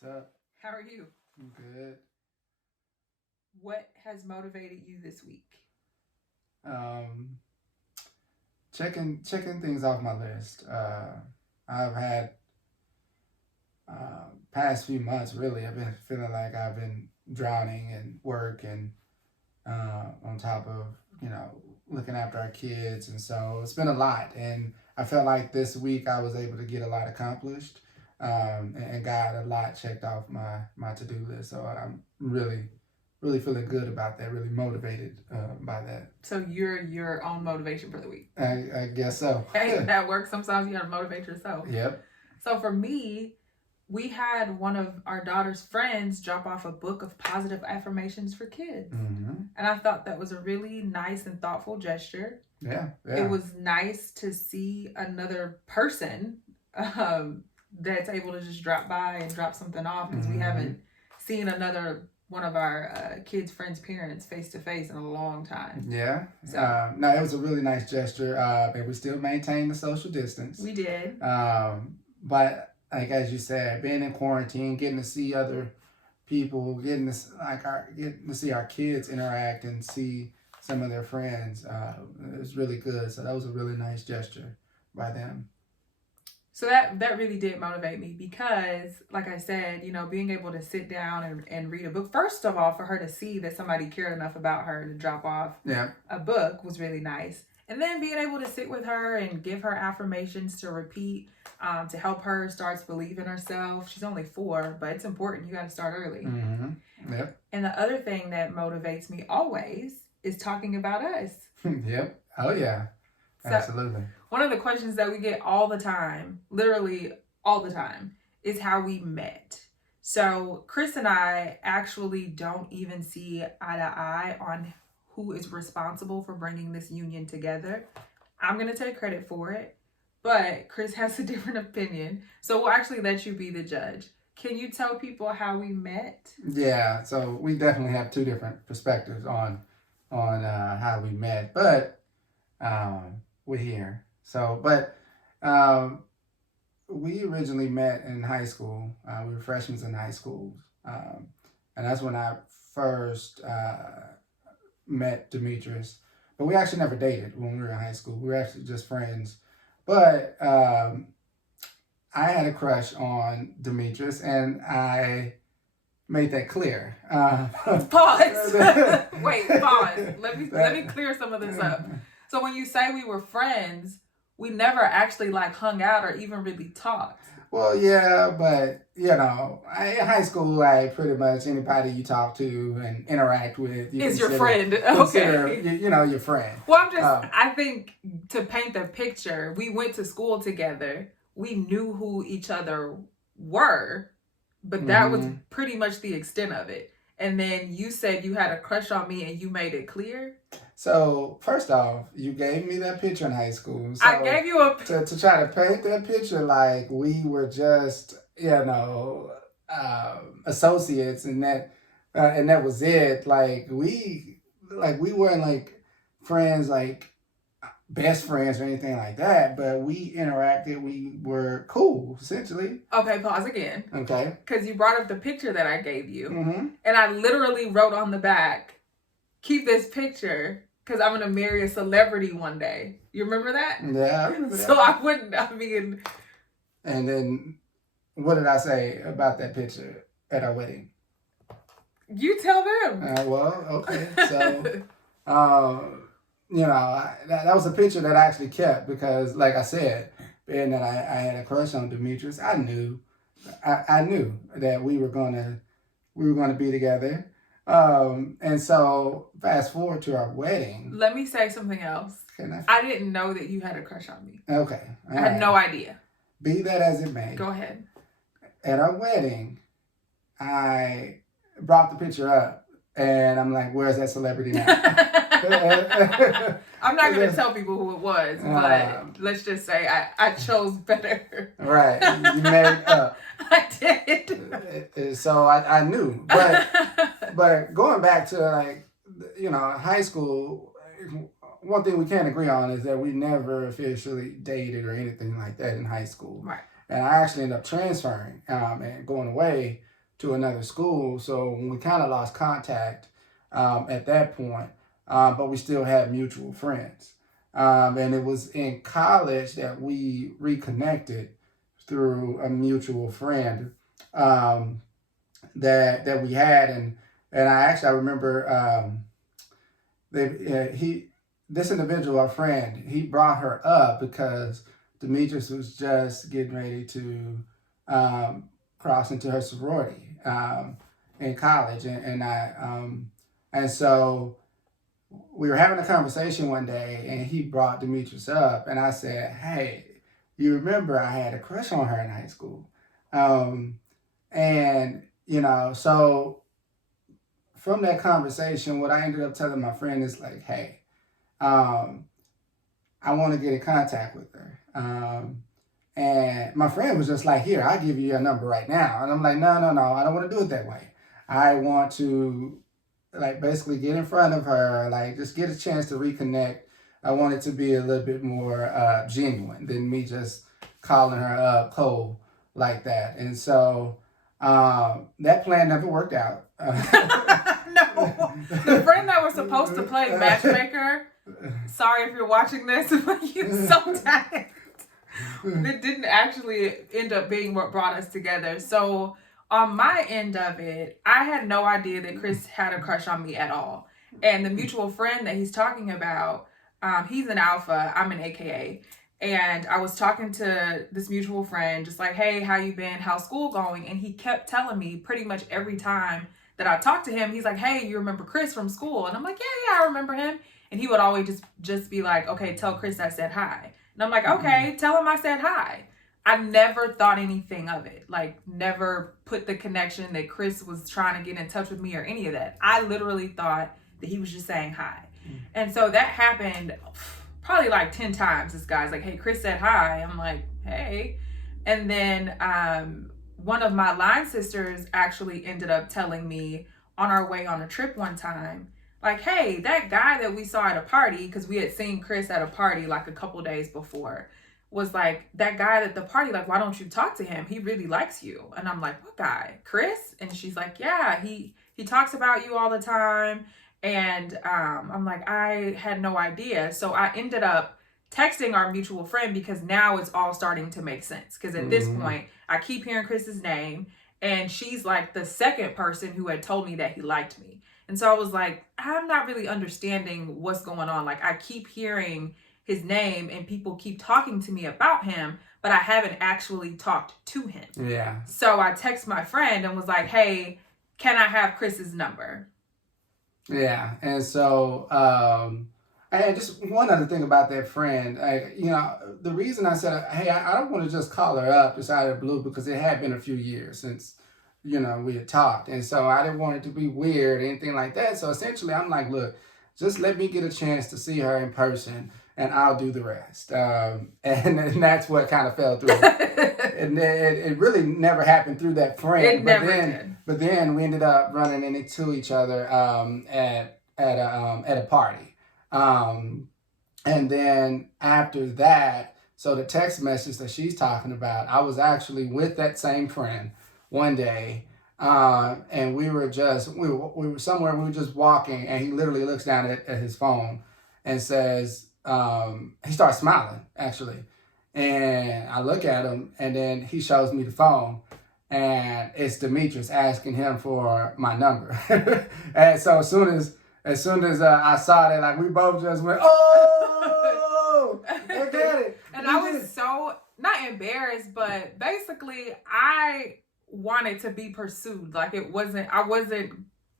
What's up? How are you? I'm good. What has motivated you this week? Um, checking things off my list. I've had past few months really. I've been feeling like I've been drowning in work and on top of looking after our kids, and so it's been a lot. And I felt like this week I was able to get a lot accomplished, and got a lot checked off my to do list. So I'm really feeling good about that. Really motivated by that. So you're your own motivation for the week. I guess so. Hey, that works. Sometimes you gotta motivate yourself. Yep. So for me, we had one of our daughter's friends drop off a book of positive affirmations for kids. Mm-hmm. And I thought that was a really nice and thoughtful gesture. Yeah. It was nice to see another person that's able to just drop by and drop something off, because we haven't seen another one of our kids' friends' parents face to face in a long time. Yeah. So, no, it was a really nice gesture. And we still maintain the social distance. We did. But like as you said, being in quarantine, getting to see other people, getting to see our kids interact and see some of their friends, it was really good. So that was a really nice gesture by them. So that really did motivate me, because, like I said, being able to sit down and read a book, first of all, for her to see that somebody cared enough about her to drop off a book was really nice. And then being able to sit with her and give her affirmations to repeat, to help her start to believe in herself. She's only 4, but it's important. You got to start early. Mm-hmm. Yep. And the other thing that motivates me always is talking about us. Yep. Oh, yeah. So, absolutely. One of the questions that we get all the time, literally all the time, is how we met. So Chris and I actually don't even see eye to eye on who is responsible for bringing this union together. I'm going to take credit for it, but Chris has a different opinion. So we'll actually let you be the judge. Can you tell people how we met? Yeah, so we definitely have 2 different perspectives on how we met, but we're here. So, but we originally met in high school. We were freshmen in high school, and that's when I first met Demetrice. But we actually never dated when we were in high school. We were actually just friends. But I had a crush on Demetrice, and I made that clear. Pause. Wait, pause. Let me clear some of this up. So when you say we were friends, we never actually hung out or even really talked. Well, yeah, but in high school, pretty much anybody you talk to and interact with is your friend. Okay, your friend. Well, I think to paint the picture, we went to school together. We knew who each other were, but that was pretty much the extent of it. And then you said you had a crush on me, and you made it clear. So, first off, you gave me that picture in high school. So I gave you to try to paint that picture like we were just, associates, and that was it. We weren't friends, best friends or anything like that, but we interacted. We were cool, essentially. Okay, pause again. Okay. Because you brought up the picture that I gave you. Mm-hmm. And I literally wrote on the back, keep this picture, because I'm going to marry a celebrity one day. You remember that? Yeah, I remember that. So And then, what did I say about that picture at our wedding? You tell them. Well, okay. So, that was a picture that I actually kept because, like I said, being that I had a crush on Demetrice, I knew that we were gonna be together. And so fast forward to our wedding. Let me say something else. I didn't know that you had a crush on me. Okay. I had no idea. Be that as it may. Go ahead. At our wedding, I brought the picture up, and I'm like, "Where's that celebrity now?" I'm not going to tell people who it was, but let's just say I chose better. Right. You made up. I did. So I knew. But going back to high school, one thing we can't agree on is that we never officially dated or anything like that in high school. Right. And I actually ended up transferring and going away to another school. So we kind of lost contact at that point, but we still had mutual friends. And it was in college that we reconnected through a mutual friend that we had, and I remember this individual, our friend, he brought her up because Demetrice was just getting ready to cross into her sorority in college, and so we were having a conversation one day, and he brought Demetrice up, and I said, "Hey, you remember I had a crush on her in high school," and so from that conversation, what I ended up telling my friend is like, "Hey, I want to get in contact with her." And my friend was just like, "Here, I'll give you your number right now." And I'm like, no, I don't want to do it that way. I want to like basically get in front of her, like just get a chance to reconnect. I want it to be a little bit more genuine than me just calling her up cold like that. And so that plan never worked out. No, the friend that was supposed to play matchmaker, sorry if you're watching this, but you sometimes it didn't actually end up being what brought us together. So on my end of it, I had no idea that Chris had a crush on me at all. And the mutual friend that he's talking about, he's an alpha, I'm an AKA. And I was talking to this mutual friend, just like, "Hey, how you been? How's school going?" And he kept telling me pretty much every time that I talked to him, he's like, "Hey, you remember Chris from school?" And I'm like, yeah, I remember him. And he would always just be like, "Okay, tell Chris I said hi." And I'm like, "Okay, tell him I said hi." I never thought anything of it. Like, never put the connection that Chris was trying to get in touch with me or any of that. I literally thought that he was just saying hi. And so that happened probably like 10 times. This guy's like, "Hey, Chris said hi." I'm like, "Hey." And then one of my line sisters actually ended up telling me on our way on a trip one time, like, "Hey, that guy that we saw at a party," because we had seen Chris at a party like a couple days before, was like, "That guy at the party, like, why don't you talk to him? He really likes you." And I'm like, "What guy? Chris?" And she's like, "Yeah, he talks about you all the time." And I'm like, I had no idea. So I ended up texting our mutual friend because now it's all starting to make sense. Because at this point, I keep hearing Chris's name, and she's like the second person who had told me that he liked me. And so I was like, I'm not really understanding what's going on. Like, I keep hearing his name and people keep talking to me about him, but I haven't actually talked to him. Yeah. So I text my friend and was like, "Hey, can I have Chris's number?" Yeah. And so, and just one other thing about that friend, the reason I said, "Hey, I don't want to just call her up just out of the blue," because it had been a few years since, we had talked. And so I didn't want it to be weird or anything like that. So essentially I'm like, "Look, just let me get a chance to see her in person, and I'll do the rest." And that's what kind of fell through. And it really never happened through that friend. It never did. But then we ended up running into each other at a party. And then after that, so the text message that she's talking about, I was actually with that same friend one day, and we were somewhere, we were just walking, and he literally looks down at his phone and says, he starts smiling actually, and I look at him, and then he shows me the phone, and it's Demetrice asking him for my number. And so as soon as I saw that, like, we both just went, "Oh, look at it!" And I was so not embarrassed, but basically I wanted to be pursued. Like, I wasn't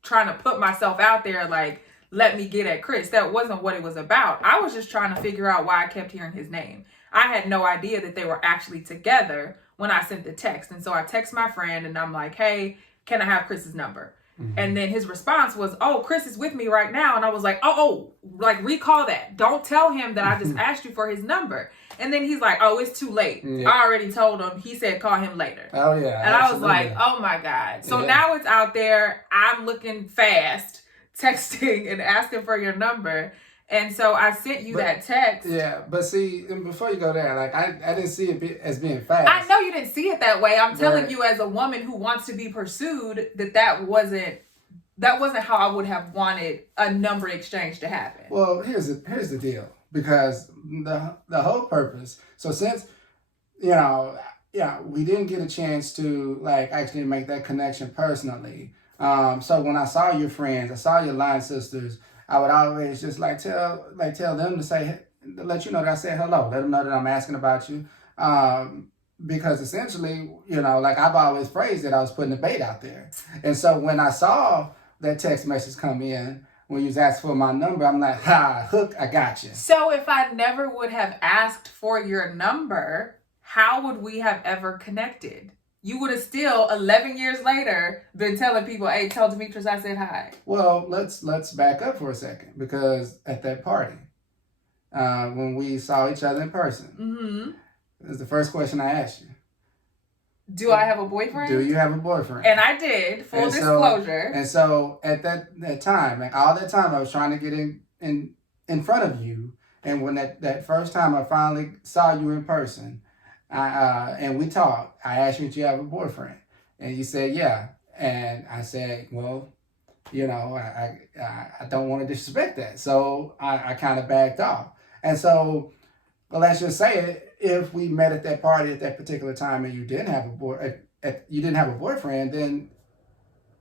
trying to put myself out there like, "Let me get at Chris." That wasn't what it was about. I was just trying to figure out why I kept hearing his name. I had no idea that they were actually together when I sent the text. And so I text my friend and I'm like, "Hey, can I have Chris's number?" And then his response was, "Oh, Chris is with me right now." And I was like, oh, like, recall that. Don't tell him that I just asked you for his number. And then he's like, "Oh, it's too late. Yeah. I already told him. He said call him later." Oh, yeah. And I was like, oh my God. So now it's out there. I'm looking fast, texting and asking for your number. And so I sent you that text. Yeah, but see, and before you go there, like I didn't see it as being fast. I know you didn't see it that way. I'm telling you, as a woman who wants to be pursued, that wasn't how I would have wanted a number exchange to happen. Well, here's the deal, because the whole purpose. So since we didn't get a chance to like actually make that connection personally. So when I saw your friends, I saw your line sisters, I would always just tell them to let you know that I said hello. Let them know that I'm asking about you. Because essentially, I've always phrased that I was putting a bait out there. And so when I saw that text message come in, when you was asking for my number, I'm like, hook, I got you. So if I never would have asked for your number, how would we have ever connected? You would have still, 11 years later, been telling people, hey, tell Demetrice I said hi. Well, let's back up for a second, because at that party, when we saw each other in person, it was the first question I asked you. Do I have a boyfriend? Do you have a boyfriend? And I did, full disclosure. And so at that time, all that time, I was trying to get in front of you. And when that first time I finally saw you in person, and we talked, I asked you if you have a boyfriend, and you said yeah, and I said, well, I don't want to disrespect that, so I kind of backed off. And so, well, let's just say if we met at that party at that particular time and you didn't have a boyfriend, then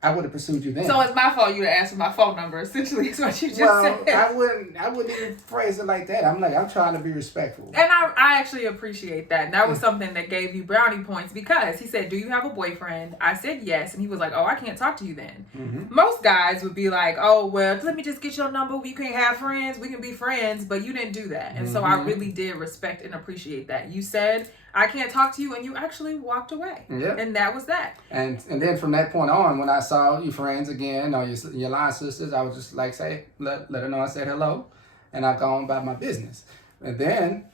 I would have pursued you then. So it's my fault you to ask for my phone number. Essentially, is what you just said. I wouldn't even phrase it like that. I'm trying to be respectful. And I actually appreciate that. And that was something that gave you brownie points, because he said, do you have a boyfriend? I said yes. And he was like, oh, I can't talk to you then. Mm-hmm. Most guys would be like, oh, well, let me just get your number. We can have friends. We can be friends. But you didn't do that. And so I really did respect and appreciate that. You said, I can't talk to you, and you actually walked away. Yeah. And that was that. And then from that point on, when I saw your friends again, or your line sisters, I would just let her know I said hello, and I go on about my business. And then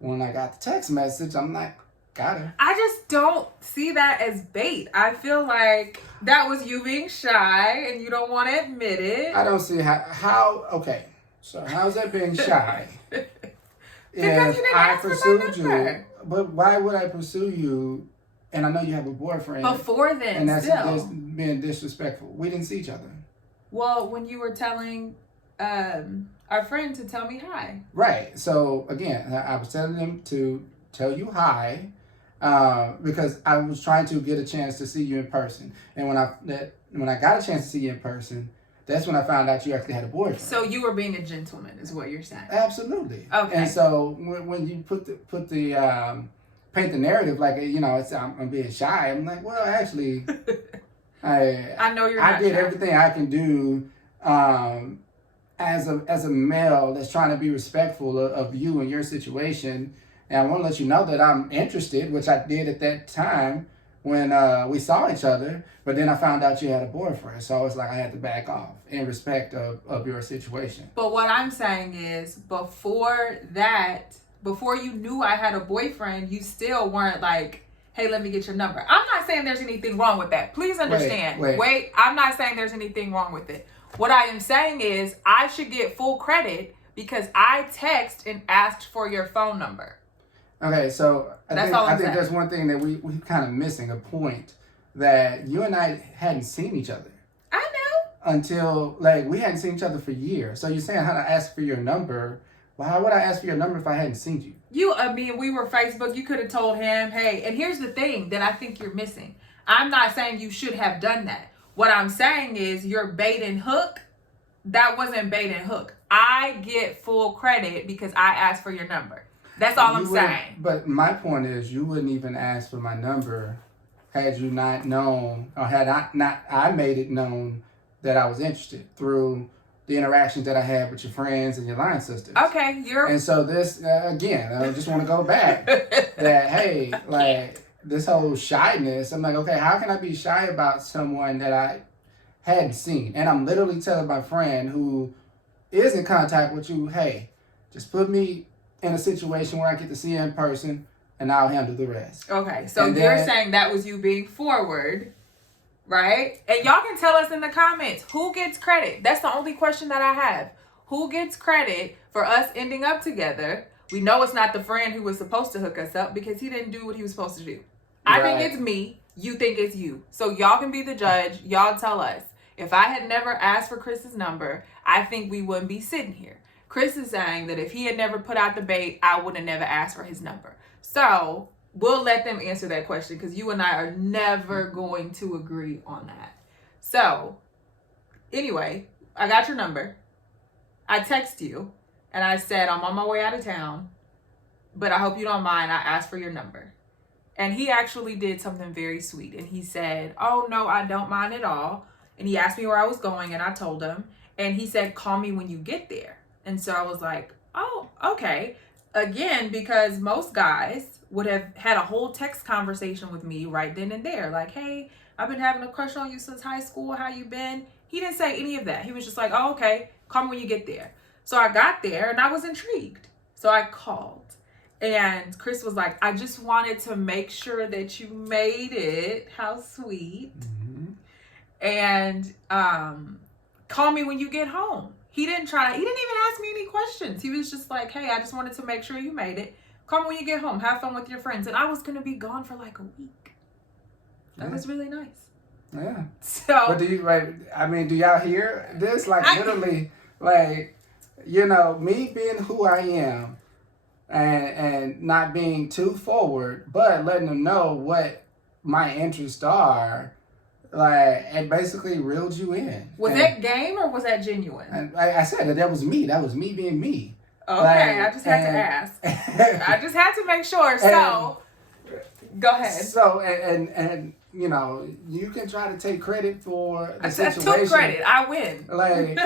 when I got the text message, I'm like, got her. I just don't see that as bait. I feel like that was you being shy and you don't want to admit it. I don't see how okay. So how's that being shy? Because you didn't ask for my number. But why would I pursue you? And I know you have a boyfriend. Before then, and that's still. Being disrespectful. We didn't see each other. Well, when you were telling our friend to tell me hi. Right. So, again, I was telling them to tell you hi because I was trying to get a chance to see you in person. And when I got a chance to see you in person, that's when I found out you actually had a boyfriend. So you were being a gentleman, is what you're saying. Absolutely. Okay. And so when you put the paint the narrative like I'm being shy, I'm like, well, actually, I know you're. I did everything I can do as a male that's trying to be respectful of you and your situation, and I want to let you know that I'm interested, which I did at that time when we saw each other. But then I found out you had a boyfriend, so it's like I had to back off in respect of your situation. But what I'm saying is, before you knew I had a boyfriend, you still weren't like, hey, let me get your number. I'm not saying there's anything wrong with that. Please understand. Wait, I'm not saying there's anything wrong with it. What I am saying is I should get full credit because I text and asked for your phone number. Okay, so I think there's one thing that we kind of missing, a point that you and I hadn't seen each other. I know. Until, we hadn't seen each other for years. So you're saying how to ask for your number. Well, how would I ask for your number if I hadn't seen you? We were Facebook. You could have told him, hey, and here's the thing that I think you're missing. I'm not saying you should have done that. What I'm saying is your bait and hook, that wasn't bait and hook. I get full credit because I asked for your number. That's all I'm saying. But my point is, you wouldn't even ask for my number had you not known, or had I made it known that I was interested through the interactions that I had with your friends and your line sisters. Okay, And so this, again, I just want to go back that, hey, this whole shyness, I'm like, okay, how can I be shy about someone that I hadn't seen? And I'm literally telling my friend who is in contact with you, hey, just put me in a situation where I get to see you in person, and I'll handle the rest. Okay, so you're saying that was you being forward, right? And y'all can tell us in the comments, who gets credit? That's the only question that I have. who gets credit for us ending up together? We know it's not the friend who was supposed to hook us up because he didn't do what he was supposed to do. I think it's me. You think it's you. So y'all can be the judge. Y'all tell us. If I had never asked for Chris's number, I think we wouldn't be sitting here. Chris is saying that if he had never put out the bait, I would have never asked for his number. So we'll let them answer that question because you and I are never going to agree on that. So anyway, I got your number. I text you and I said, I'm on my way out of town, but I hope you don't mind. I asked for your number. And he actually did something very sweet. And he said, oh, no, I don't mind at all. And he asked me where I was going and I told him. And he said, call me when you get there. And so I was like, oh, okay. Again, because most guys would have had a whole text conversation with me right then and there. Like, hey, I've been having a crush on you since high school. How you been? He didn't say any of that. He was just like, oh, okay. Call me when you get there. So I got there and I was intrigued. So I called. And Chris was like, I just wanted to make sure that you made it. How sweet. Mm-hmm. And call me when you get home. He didn't even ask me any questions. He was just like, hey, I just wanted to make sure you made it. Call me when you get home. Have fun with your friends. And I was going to be gone for like a week. That was really nice. Yeah. So. But do y'all hear this? Like, literally, like, you know, me being who I am, and not being too forward, but letting them know what my interests are, like, it basically reeled you in. Was that game or was that genuine? And I said that was me. That was me being me. Okay, like, I just had to ask. I just had to make sure. So, go ahead. So, and you know, you can try to take credit for the situation. I took credit. I win. Like,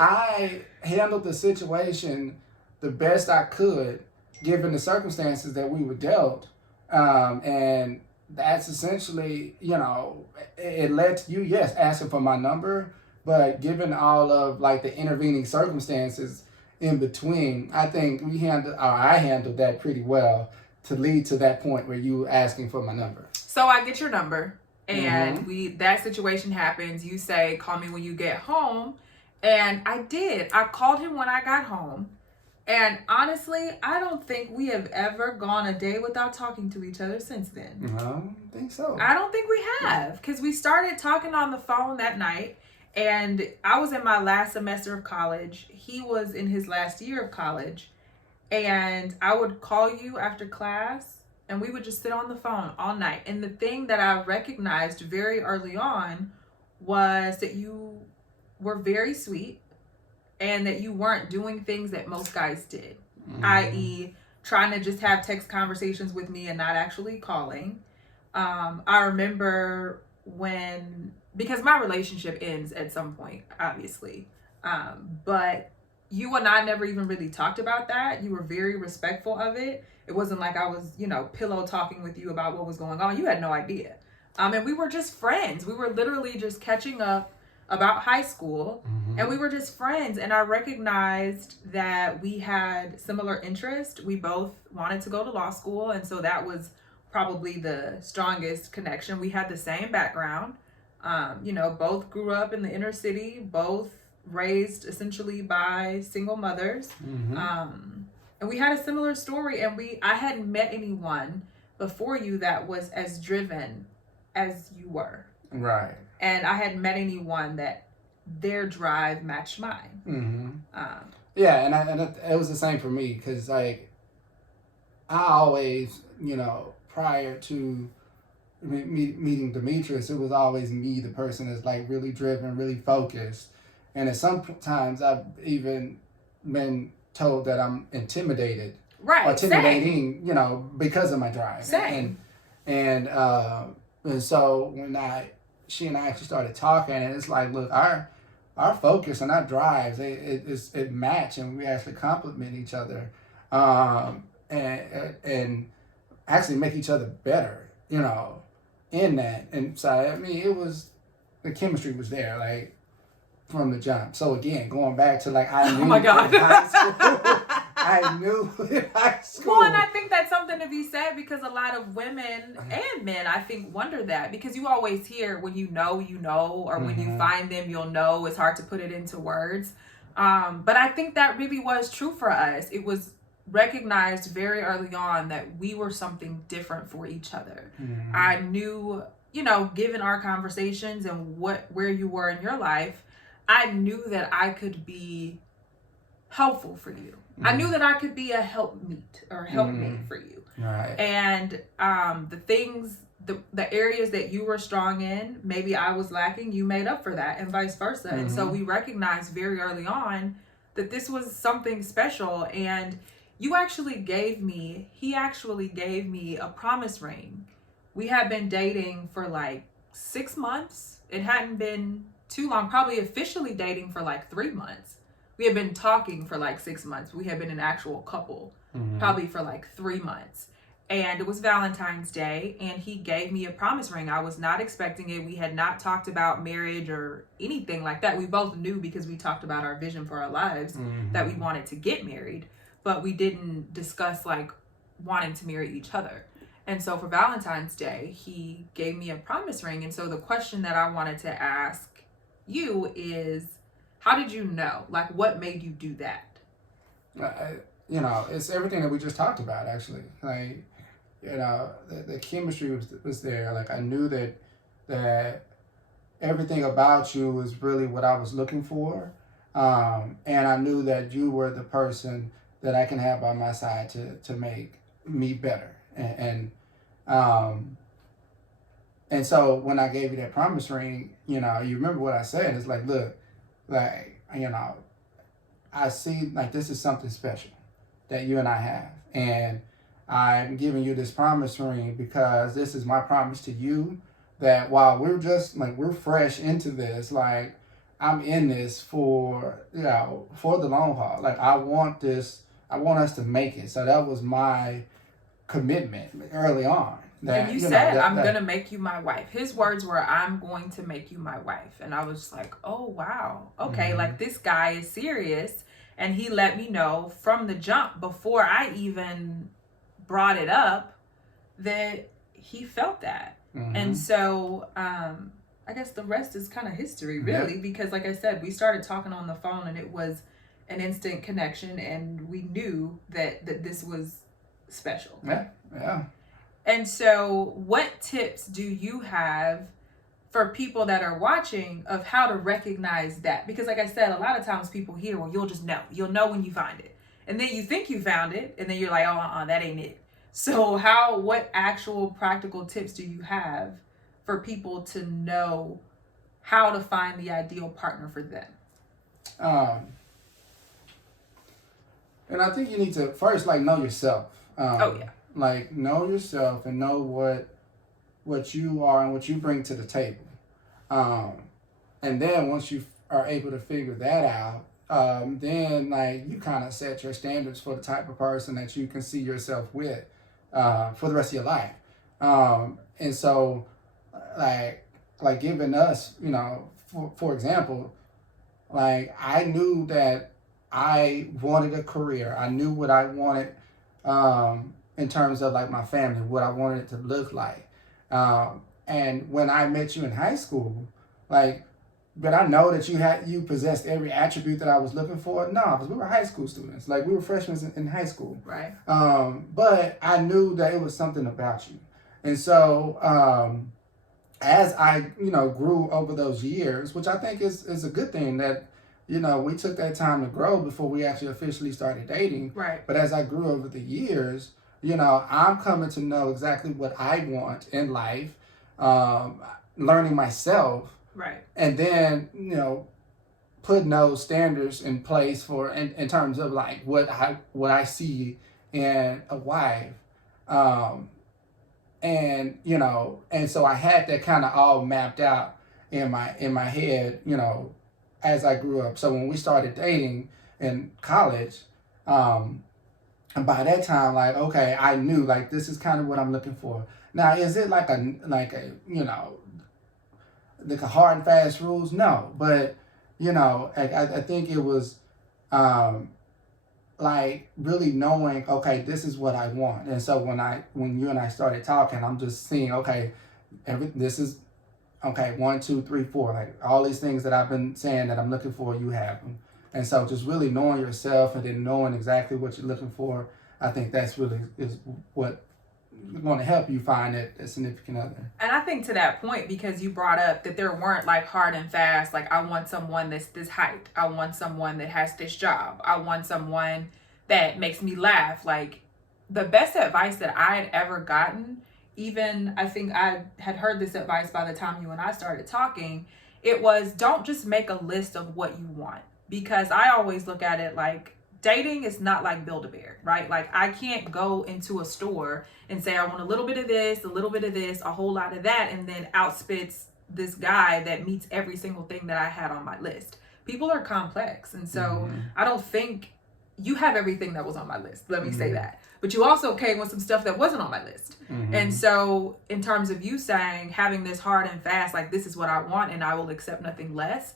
I handled the situation the best I could, given the circumstances that we were dealt. And that's essentially, you know, it led to you, yes, asking for my number, but given all of like the intervening circumstances in between, I think I handled that pretty well to lead to that point where you asking for my number. So I get your number and that situation happens. You say, call me when you get home. And I did. I called him when I got home. And honestly, I don't think we have ever gone a day without talking to each other since then. I don't think so. I don't think we have, because we started talking on the phone that night. And I was in my last semester of college. He was in his last year of college. And I would call you after class and we would just sit on the phone all night. And the thing that I recognized very early on was that you were very sweet and that you weren't doing things that most guys did, i.e. trying to just have text conversations with me and not actually calling. I remember because my relationship ends at some point, obviously, but you and I never even really talked about that. You were very respectful of it. It wasn't like I was, pillow talking with you about what was going on. You had no idea. And we were just friends. We were literally just catching up about high school, and we were just friends. And I recognized that we had similar interests. We both wanted to go to law school, and so that was probably the strongest connection. We had the same background. Both grew up in the inner city, both raised essentially by single mothers. And we had a similar story, and I hadn't met anyone before you that was as driven as you were. Right. And I hadn't met anyone that their drive matched mine. Yeah, and it was the same for me, because like I always, prior to meeting Demetrice, it was always me, the person that's like really driven, really focused. And at sometimes I've even been told that I'm intimidated. Right. Or intimidating, same. Because of my drive. Same. And so when she and I actually started talking, and it's like, look, our focus and our drives, it match, and we actually complement each other, and actually make each other better, in that. And so I mean, the chemistry was there, like, from the jump. So again, going back to like, I knew oh my God. in high school. I knew in high school. Well, and I think that's something to be said, because a lot of women and men, I think, wonder that, because you always hear when you know, or when you find them, you'll know. It's hard to put it into words. But I think that really was true for us. It was recognized very early on that we were something different for each other. Mm-hmm. I knew, you know, given our conversations and where you were in your life, I knew that I could be helpful for you. Mm-hmm. I knew that I could be a helpmeet or helpmate for you. Right. And the areas that you were strong in, maybe I was lacking, you made up for that, and vice versa. Mm-hmm. And so we recognized very early on that this was something special. And he actually gave me a promise ring. We had been dating for like 6 months. It hadn't been too long, probably officially dating for like 3 months. We had been talking for like 6 months. We had been an actual couple, probably for like 3 months. And it was Valentine's Day, and he gave me a promise ring. I was not expecting it. We had not talked about marriage or anything like that. We both knew, because we talked about our vision for our lives, that we wanted to get married, but we didn't discuss like wanting to marry each other. And so for Valentine's Day, he gave me a promise ring. And so the question that I wanted to ask you is, how did you know? Like, what made you do that? It's everything that we just talked about, actually. Like, the chemistry was there. Like, I knew that everything about you was really what I was looking for. And I knew that you were the person that I can have by my side to make me better. And so when I gave you that promise ring, you remember what I said. It's like, look, like, I see like this is something special that you and I have. And I'm giving you this promise ring because this is my promise to you that while we're fresh into this, like I'm in this for the long haul. Like I want us to make it. So that was my commitment early on. And you said, I'm going to make you my wife. His words were, I'm going to make you my wife. And I was like, oh, wow. Okay, like this guy is serious. And he let me know from the jump, before I even brought it up, that he felt that. And so I guess the rest is kind of history, really, because like I said, we started talking on the phone and it was an instant connection, and we knew that this was special. Yeah. And so what tips do you have for people that are watching of how to recognize that? Because like I said, a lot of times people hear, well, you'll know when you find it. And then you think you found it, and then you're like, oh, that ain't it. So what actual practical tips do you have for people to know how to find the ideal partner for them? And I think you need to first know yourself. Like know yourself and know what you are and what you bring to the table. And then once you are able to figure that out, then you kind of set your standards for the type of person that you can see yourself with for the rest of your life. And so like giving us, for example, like I knew that I wanted a career. I knew what I wanted in terms of like my family, what I wanted it to look like. And when I met you in high school, but I know that you possessed every attribute that I was looking for. No, because we were high school students. Like we were freshmen in high school. Right. But I knew that it was something about you. And so as I, grew over those years, which I think is a good thing that, we took that time to grow before we actually officially started dating. Right. But as I grew over the years, I'm coming to know exactly what I want in life, learning myself. Right. And then, putting those standards in place for in terms of like what I see in a wife. And so I had that kind of all mapped out in my head, as I grew up. So when we started dating in college, and by that time, okay, I knew this is kind of what I'm looking for. Now, is it like a hard and fast rules? No, but I think it was really knowing, okay, this is what I want. And so when you and I started talking, I'm just seeing, okay, this is okay, 1, 2, 3, 4, all these things that I've been saying that I'm looking for, you have them. And so just really knowing yourself and then knowing exactly what you're looking for, I think that's really is what going to help you find a significant other. And I think to that point, because you brought up that there weren't like hard and fast, like I want someone that's this height, I want someone that has this job, I want someone that makes me laugh. Like the best advice that I had ever gotten, even I think I had heard this advice by the time you and I started talking, it was don't just make a list of what you want. Because I always look at it like dating is not like Build-A-Bear, right? Like I can't go into a store and say I want a little bit of this, a little bit of this, a whole lot of that, and then outspits this guy that meets every single thing that I had on my list. People are complex, and so I don't think you have everything that was on my list. Let me say that. But you also came with some stuff that wasn't on my list. And so in terms of you saying having this hard and fast, like this is what I want and I will accept nothing less,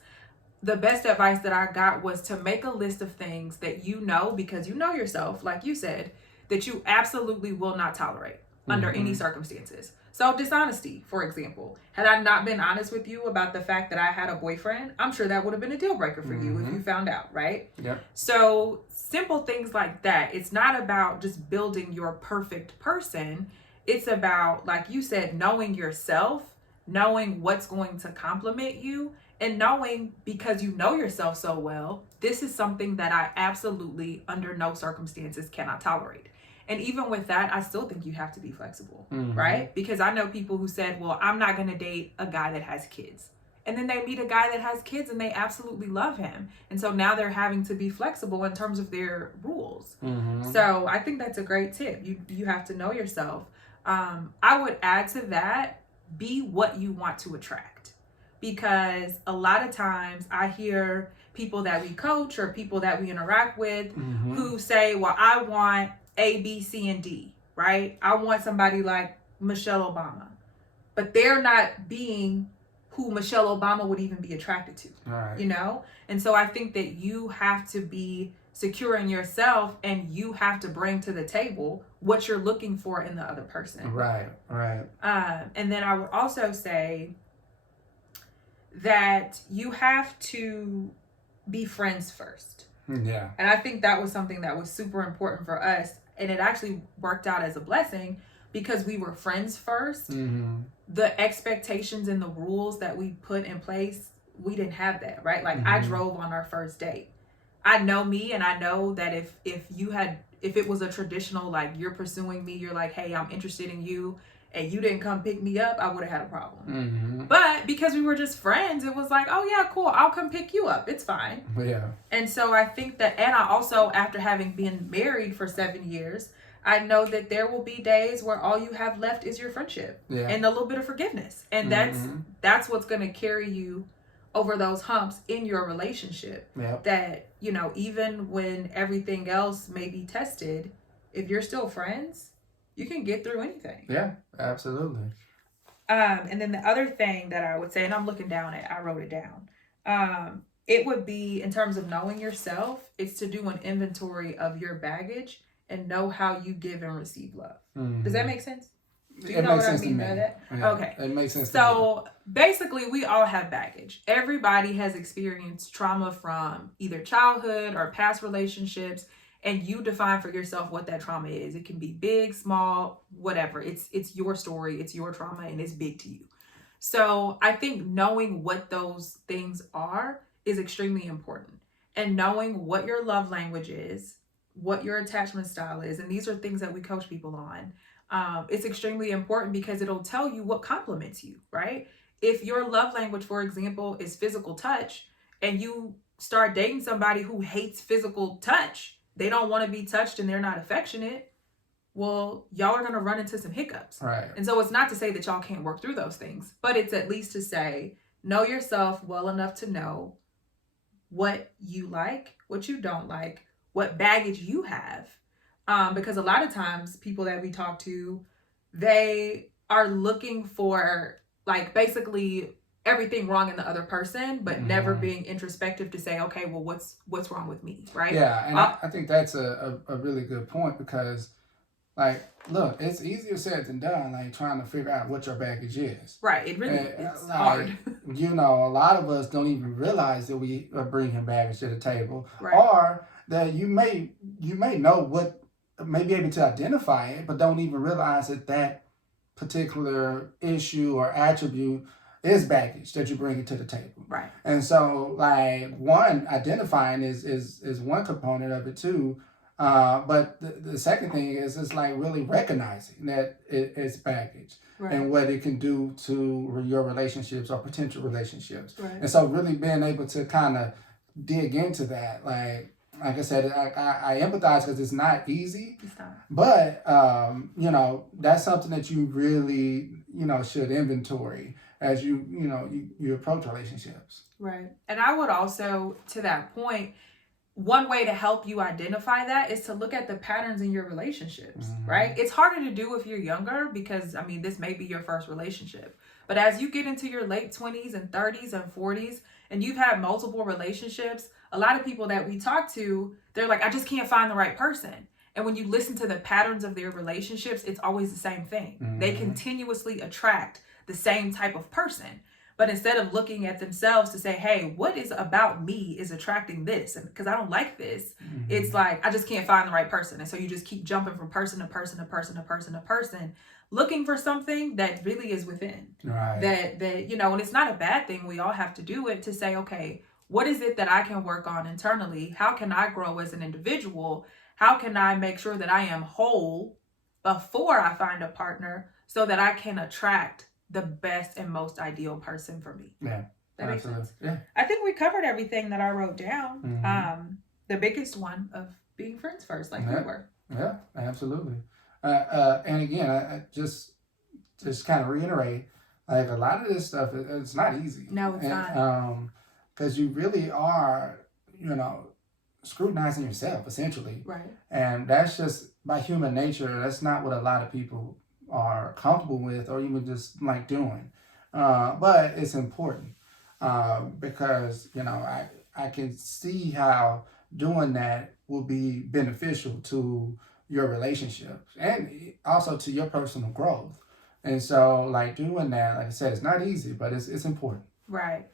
the best advice that I got was to make a list of things that you know, because you know yourself, like you said, that you absolutely will not tolerate under any circumstances. So dishonesty, for example. Had I not been honest with you about the fact that I had a boyfriend, I'm sure that would have been a deal breaker for you if you found out, right? Yep. So simple things like that. It's not about just building your perfect person. It's about, like you said, knowing yourself, knowing what's going to compliment you, and knowing, because you know yourself so well, this is something that I absolutely, under no circumstances, cannot tolerate. And even with that, I still think you have to be flexible, right? Because I know people who said, well, I'm not going to date a guy that has kids. And then they meet a guy that has kids and they absolutely love him. And so now they're having to be flexible in terms of their rules. So I think that's a great tip. You have to know yourself. I would add to that, be what you want to attract. Because a lot of times I hear people that we coach or people that we interact with who say, well, I want A, B, C, and D, right? I want somebody like Michelle Obama. But they're not being who Michelle Obama would even be attracted to, you know? And so I think that you have to be secure in yourself and you have to bring to the table what you're looking for in the other person. Right. And then I would also say that you have to be friends first. Yeah. And I think that was something that was super important for us. And it actually worked out as a blessing because we were friends first. The expectations and the rules that we put in place, we didn't have that, right? Like I drove on our first date. I know me, and I know that if it was a traditional, like you're pursuing me, you're like, hey, I'm interested in you, and you didn't come pick me up, I would have had a problem. But because we were just friends, it was like, oh yeah, cool, I'll come pick you up. It's fine. Yeah. And so I think that, and I also, after having been married for 7 years, I know that there will be days where all you have left is your friendship and a little bit of forgiveness. And that's what's going to carry you over those humps in your relationship. That, you know, even when everything else may be tested, if you're still friends, you can get through anything. Yeah, absolutely. And then the other thing that I would say, and I'm looking down at, I wrote it down. It would be, in terms of knowing yourself, it's to do an inventory of your baggage and know how you give and receive love. Does that make sense? Do you know what I mean by that? Yeah, okay. It makes sense. So basically, we all have baggage. Everybody has experienced trauma from either childhood or past relationships. And you define for yourself what that trauma is. It can be big, small, whatever. It's your story, it's your trauma, and it's big to you. So I think knowing what those things are is extremely important. And knowing what your love language is, what your attachment style is, and these are things that we coach people on. It's extremely important because it'll tell you what compliments you, right? If your love language, for example, is physical touch, and you start dating somebody who hates physical touch, they don't want to be touched and they're not affectionate, well, y'all are going to run into some hiccups. Right. And so it's not to say that y'all can't work through those things, but it's at least to say, know yourself well enough to know what you like, what you don't like, what baggage you have. Because a lot of times people that we talk to, they are looking for like basically everything wrong in the other person, but never being introspective to say, okay, well, what's wrong with me, right? Yeah, and I think that's a really good point because like, look, it's easier said than done, like trying to figure out what your baggage is. Right. It really, And, it's like, hard. a lot of us don't even realize that we are bringing baggage to the table, Right. or that you may know what, may be able to identify it, but don't even realize that particular issue or attribute is baggage that you bring to the table. Right. And so, like, one, identifying is one component of it too. But the second thing is like really recognizing that it's baggage. Right. And what it can do to your relationships or potential relationships. Right. And so really being able to kind of dig into that, like I said, I empathize because it's not easy. It's not. But, that's something that you really, should inventory as you approach relationships. Right. And I would also, to that point, one way to help you identify that is to look at the patterns in your relationships, right? It's harder to do if you're younger because, this may be your first relationship. But as you get into your late 20s and 30s and 40s, and you've had multiple relationships, a lot of people that we talk to, they're like, I just can't find the right person. And when you listen to the patterns of their relationships, it's always the same thing. They continuously attract the same type of person. But instead of looking at themselves to say, hey, what is about me is attracting this? And because I don't like this, it's like, I just can't find the right person. And so you just keep jumping from person to person to person to person to person, looking for something that really is within. Right. That and it's not a bad thing. We all have to do it to say, okay, what is it that I can work on internally? How can I grow as an individual? How can I make sure that I am whole before I find a partner so that I can attract the best and most ideal person for me? Yeah. That makes sense. Yeah. I think we covered everything that I wrote down. The biggest one of being friends first, like we were. Yeah, absolutely. And again, I just kind of reiterate, like a lot of this stuff, it's not easy. No, it's not. Because you really are, scrutinizing yourself, essentially. Right. And that's just by human nature. That's not what a lot of people are comfortable with or even just like doing. But it's important because, I can see how doing that will be beneficial to your relationships and also to your personal growth. And so, like, doing that, like I said, it's not easy, but it's important. Right.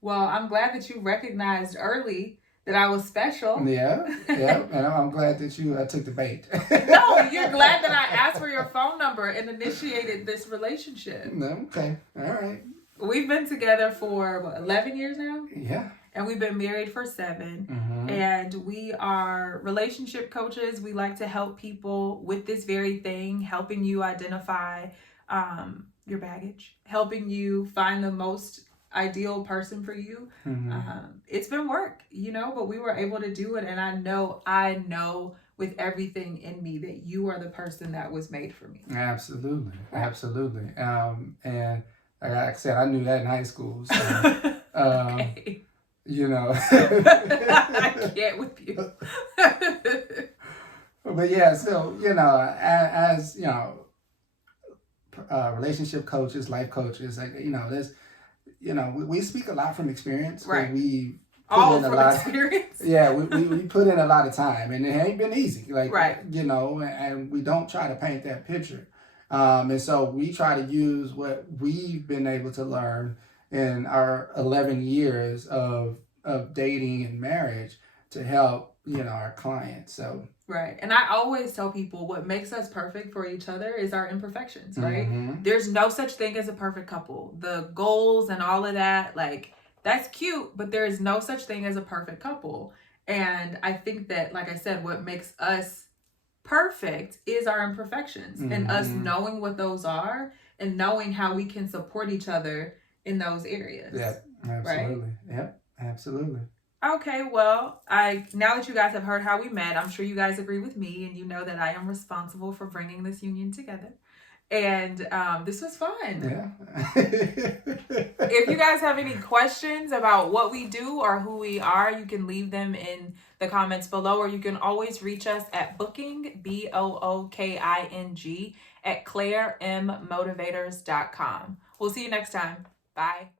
Well, I'm glad that you recognized early that I was special. Yeah. And I'm glad that you took the bait. No, you're glad that I asked for your phone number and initiated this relationship. Okay. All right. We've been together for, 11 years now? Yeah. And we've been married for 7. And we are relationship coaches. We like to help people with this very thing, helping you identify your baggage, helping you find the most ideal person for you. It's been work, but we were able to do it. And I know with everything in me that you are the person that was made for me. Absolutely. And like I said, I knew that in high school. So, okay. I can't with you. But yeah, so, as, relationship coaches, life coaches, like, there's, we speak a lot from experience. Right. We put in a lot experience. Yeah, we put in a lot of time, and it ain't been easy. Like, right. And we don't try to paint that picture. And so we try to use what we've been able to learn in our 11 years of dating and marriage to help, our clients. So. Right. And I always tell people what makes us perfect for each other is our imperfections, right? There's no such thing as a perfect couple. The goals and all of that, like, that's cute, but there is no such thing as a perfect couple. And I think that, like I said, what makes us perfect is our imperfections and us knowing what those are and knowing how we can support each other in those areas. Yeah, absolutely. Right? Yep, absolutely. Okay, well, now that you guys have heard how we met, I'm sure you guys agree with me and you know that I am responsible for bringing this union together. And this was fun. Yeah. If you guys have any questions about what we do or who we are, you can leave them in the comments below, or you can always reach us at booking, BOOKING, at clairemmotivators.com. We'll see you next time. Bye.